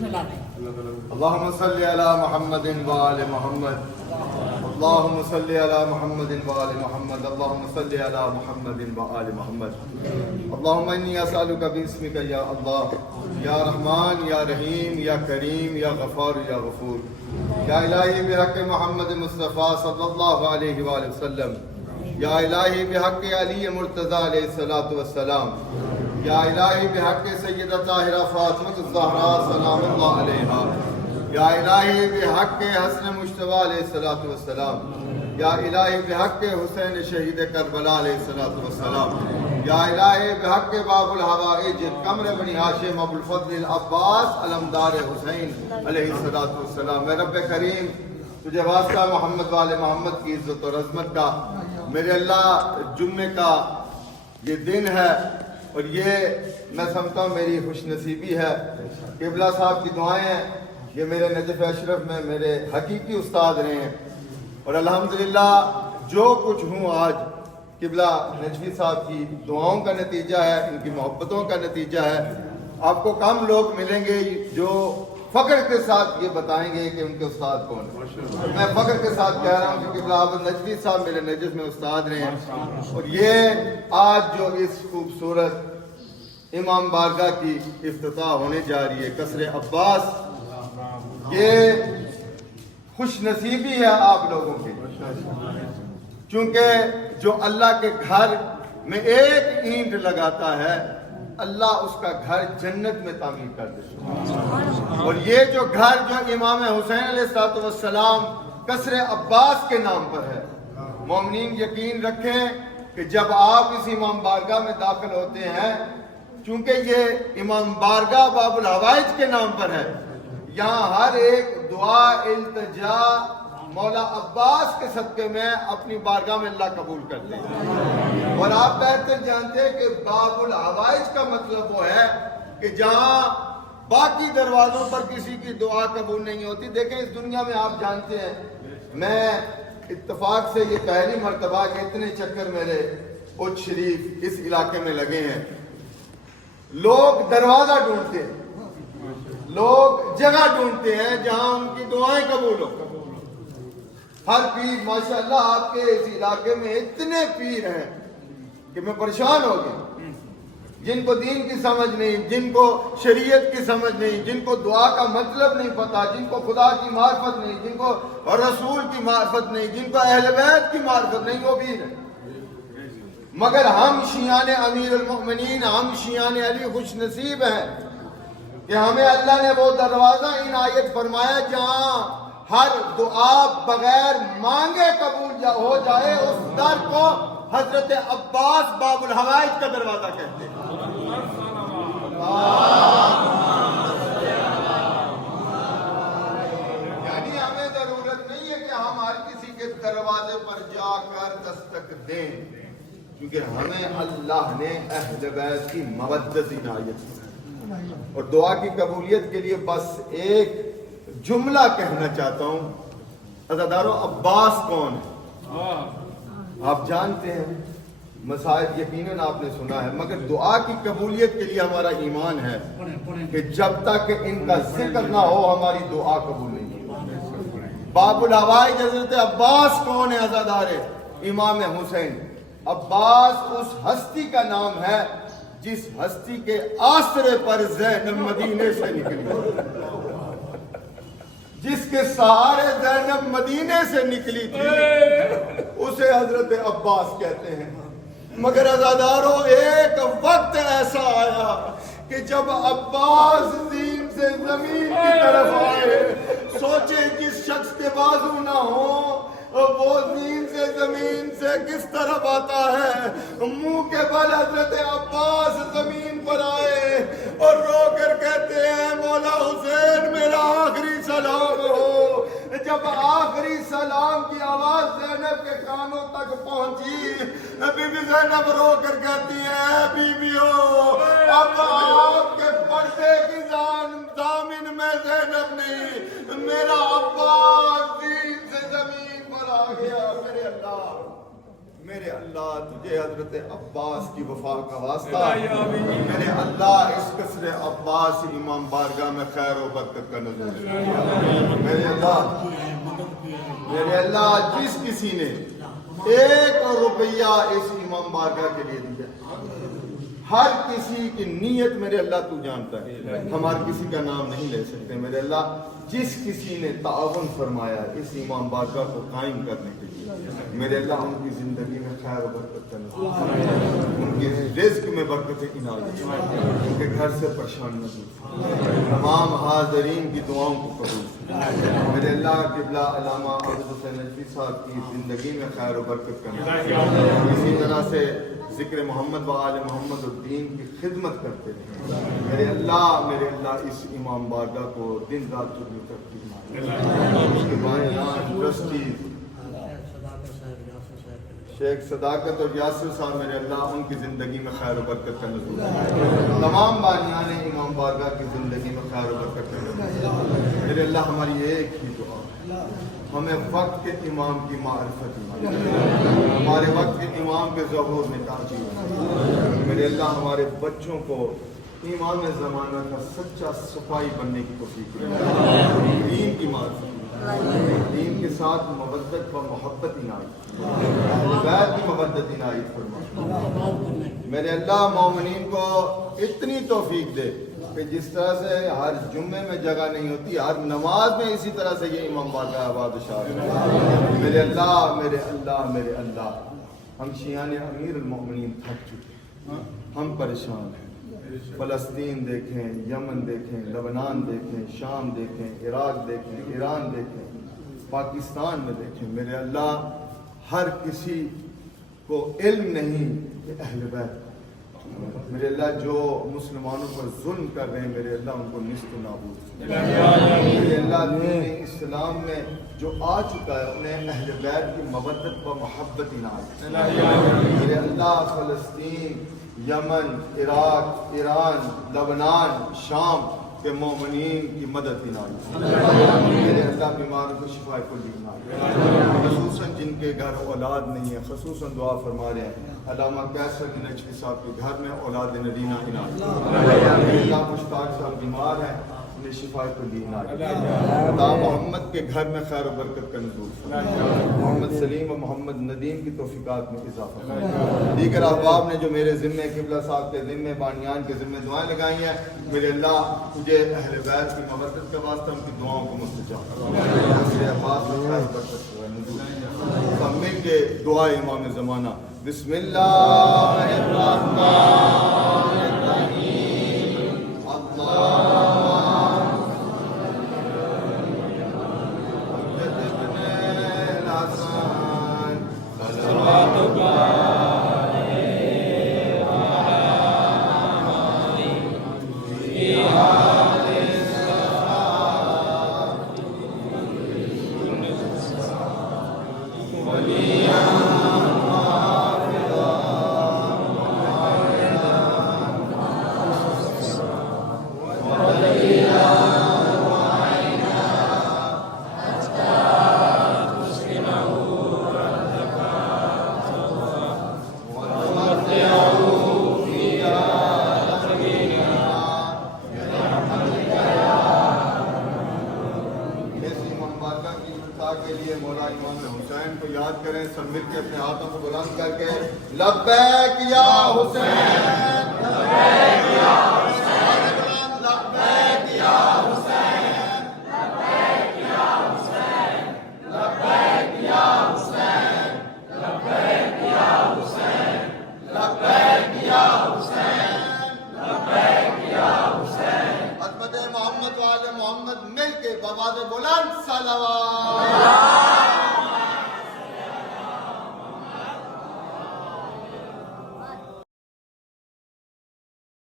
بسم اللہ میں اللهم صل على محمد وآل محمد اللهم صل على محمد وآل محمد اللهم صل على محمد وآل محمد اللهم إني أسألك باسمك يا الله يا رحمن يا رحيم يا كريم يا غفار يا غفور يا إلهي بحق محمد مصطفى صلى الله عليه وآله وسلم يا إلهي بحق علي مرتضى عليه الصلاة والسلام يا إلهي بحق سيدة طاهرة فاطمة الزهراء سلام الله عليها يا إلهي بحق حسن مجتبى عليه الصلاة والسلام يا إلهي بحق حسين شهيد كربلاء عليه الصلاة والسلام يا إلهي بحق باب الحوائج قمر بني هاشم ابو الفضل العباس علمدار حسین علیہ الصلاۃ والسلام۔ اے رب کریم، تجھے واسطہ محمد والے محمد کی عزت اور عظمت کا، میرے اللہ جمعے کا یہ دن ہے اور یہ میں سمجھتا ہوں میری خوش نصیبی ہے۔ قبلہ صاحب کی دعائیں ہیں، یہ میرے نجف اشرف میں میرے حقیقی استاد رہے ہیں اور الحمدللہ جو کچھ ہوں آج قبلہ نجفی صاحب کی دعاؤں کا نتیجہ ہے، ان کی محبتوں کا نتیجہ ہے۔ آپ کو کم لوگ ملیں گے جو فخر کے ساتھ یہ بتائیں گے کہ ان کے استاد کون ہیں۔ میں فخر کے ساتھ کہہ رہا ہوں کہ قبلہ عابد نجفی صاحب میرے نجف میں استاد رہے ہیں اور یہ آج جو اس خوبصورت امام بارگاہ کی افتتاح ہونے جا رہی ہے قصر عباس، یہ خوش نصیبی ہے آپ لوگوں کی، چونکہ جو اللہ کے گھر میں ایک اینٹ لگاتا ہے اللہ اس کا گھر جنت میں تعمیر کر دیتا ہے۔ اور یہ جو گھر جو امام حسین علیہ السلام قصر عباس کے نام پر ہے، مومنین یقین رکھیں کہ جب آپ اس امام بارگاہ میں داخل ہوتے ہیں، چونکہ یہ امام بارگاہ باب الحوائج کے نام پر ہے، یہاں ہر ایک دعا التجا مولا عباس کے صدقے میں اپنی بارگاہ میں اللہ قبول کرتے ہیں۔ اور آپ بہتر جانتے ہیں کہ باب الحوائج کا مطلب وہ ہے کہ جہاں باقی دروازوں پر کسی کی دعا قبول نہیں ہوتی۔ دیکھیں اس دنیا میں آپ جانتے ہیں، میں اتفاق سے یہ پہلی مرتبہ کہ اتنے چکر میرے اچ شریف اس علاقے میں لگے ہیں، لوگ دروازہ ڈھونڈتے ہیں، لوگ جگہ ڈھونڈتے ہیں جہاں ان کی دعائیں قبول ہو۔ ہر پیر ماشاءاللہ آپ کے اس علاقے میں اتنے پیر ہیں کہ میں پریشان ہو گیا، جن کو دین کی سمجھ نہیں، جن کو شریعت کی سمجھ نہیں، جن کو دعا کا مطلب نہیں پتا، جن کو خدا کی معرفت نہیں، جن کو رسول کی معرفت نہیں، جن کو اہل بیت کی معرفت نہیں، وہ پیر ہیں۔ مگر ہم شیعان امیر المؤمنین، ہم شیعان علی خوش نصیب ہیں کہ ہمیں اللہ نے وہ دروازہ عنایت فرمایا جہاں ہر دعا بغیر مانگے قبول ہو جائے، اس در کو حضرت عباس باب الحوائج کا دروازہ کہتے ہیں۔ یعنی ہمیں ضرورت نہیں ہے کہ ہم ہر کسی کے دروازے پر جا کر دستک دیں، کیونکہ ہمیں اللہ نے اہل بیت کی مودت عنایت کی۔ اور دعا کی قبولیت کے لیے بس ایک جملہ کہنا چاہتا ہوں، عزادارو عباس کون ہے؟ آپ جانتے ہیں، مسائل یقیناً آپ نے سنا ہے، مگر دعا کی قبولیت کے لیے ہمارا ایمان ہے کہ جب تک ان کا ذکر نہ ہو ہماری دعا قبول نہیں ہوگی۔ باب الحوائج حضرت عباس کون ہے عزادارے؟ امام حسین۔ عباس اس ہستی کا نام ہے جس ہستی کے آسرے پر زینب مدینے سے نکلی، جس کے سہارے زینب مدینے سے نکلی تھی، اسے حضرت عباس کہتے ہیں۔ مگر عزادارو ایک وقت ایسا آیا کہ جب عباس زین سے زمین کی طرف آئے، سوچے جس شخص کے بازو نہ ہو وہ زین سے زمین سے کس طرف آتا ہے، منہ کے بل حضرت عباس زمین پر آئے اور رو کر کہتے ہیں مولا حسین میرا آخری سلام ہو۔ جب آخری سلام کی آواز زینب کے کانوں تک پہنچی، بی بی زینب رو کر کہتی ہے بیویو اب آپ کے پردے کی ضامن میں زینب نہیں، میرا عباس زین سے زمین پر آ گیا۔ میرے اللہ، میرے اللہ تجھے حضرت عباس کی وفا کا واسطہ، میرے اللہ اس قصر عباس امام بارگاہ میں خیر و برکت کا نزول ہے۔ میرے اللہ جس کسی نے 1 روپیہ اس امام بارگاہ کے لیے دیا، ہر کسی کی نیت میرے اللہ تو جانتا ہے، ہم ہر کسی کا نام نہیں لے سکتے۔ میرے اللہ جس کسی نے تعاون فرمایا اس امام بارگاہ کو قائم کرنے کے لیے، میرے اللہ ان کی زندگی میں خیر و برکت کرنا، ان کے رزق میں برکت عنایت، ان کے گھر سے پریشانیاں دور، تمام حاضرین کی دعاؤں کو قبول۔ میرے اللہ قبلہ علامہ عبد الحسین نجفی صاحب کی زندگی میں خیر و برکت کرنا، اسی طرح سے ذکر محمد و آل محمد الدین کی خدمت کرتے رہے۔ میرے اللہ اس امام بارگاہ کو دن رات چلی کرتی اس کے بانیان ٹرسٹی شیخ صداقت اور یاسر صاحب، میرے اللہ ان کی زندگی میں خیر و برکت کا نزول ہے، تمام بانیان امام بارگاہ کی زندگی میں خیر و برکت کا نزول ہے۔ میرے اللہ ہماری ایک ہی دعا، ہمیں وقت کے امام کی معرفت، ہمارے وقت کے امام کے ظہور میں تاجی، میرے اللہ ہمارے بچوں کو امام زمانہ کا سچا صفائی بننے کی توفیق دے، دین کی معرفت، دین کے ساتھ مودت و محبت عنایت، اہل بیت کی مودت عنایت فرما۔ میرے اللہ مومنین کو اتنی توفیق دے کہ جس طرح سے ہر جمعے میں جگہ نہیں ہوتی، ہر نماز میں اسی طرح سے یہ امام بارگاہ آباد و شاد ہے۔ میرے اللہ ہم شیعان امیر المومنین تھک چکے، ہم پریشان ہیں۔ فلسطین دیکھیں، یمن دیکھیں، لبنان دیکھیں، شام دیکھیں، عراق دیکھیں، ایران دیکھیں، پاکستان میں دیکھیں، میرے اللہ ہر کسی کو علم نہیں کہ اہل بیت، میرے اللہ جو مسلمانوں پر ظلم کر رہے ہیں، میرے اللہ ان کو نیست و نابود، میرے اللہ دین اسلام میں جو آ چکا ہے انہیں اہل بیت کی مودت و محبت عنایت، میرے اللہ فلسطین، یمن، عراق، ایران، لبنان، شام کے مومنین کی مدد عنایت، میرے اللہ بیماروں کو شفا کلی عنایت، خصوصاً جن کے گھر اولاد نہیں ہے، خصوصاً دعا فرما رہے ہیں علامہ قیصر نجفی صاحب کے گھر میں اولاد نرینہ عنایت، میرے اللہ مشتاق صاحب بیمار ہیں، انہیں شفا کلی عنایت، خدا محمد کے گھر میں خیر و برکت کا نزول، محمد سلیم و محمد ندیم کی توفیقات میں اضافہ، دیگر احباب نے جو میرے ذمے قبلہ صاحب کے ذمے بانیان کے ذمے دعائیں لگائی ہیں، میرے اللہ تجھے اہل بیت کی مودت کا واسطہ ان کی دعاؤں کو مستجاب، میرے عباس میں خیر و برکت کا نزول، سب مل کے دعا امام زمانہ، بسم اللہ الرحمن الرحیم، اللہ کے لیے مولا امام حسین کو یاد کریں، سب مل کے اپنے ہاتھوں کو بلند کر کے لبیک یا حسین، لبیک یا حسین، لبیک یا حسین، لبیک یا حسین، لبیک یا حسین، لبیک یا حسین، لبیک یا حسین، لبیک یا حسین، عظمت محمد و آل محمد مل کے بآواز بلند صلوات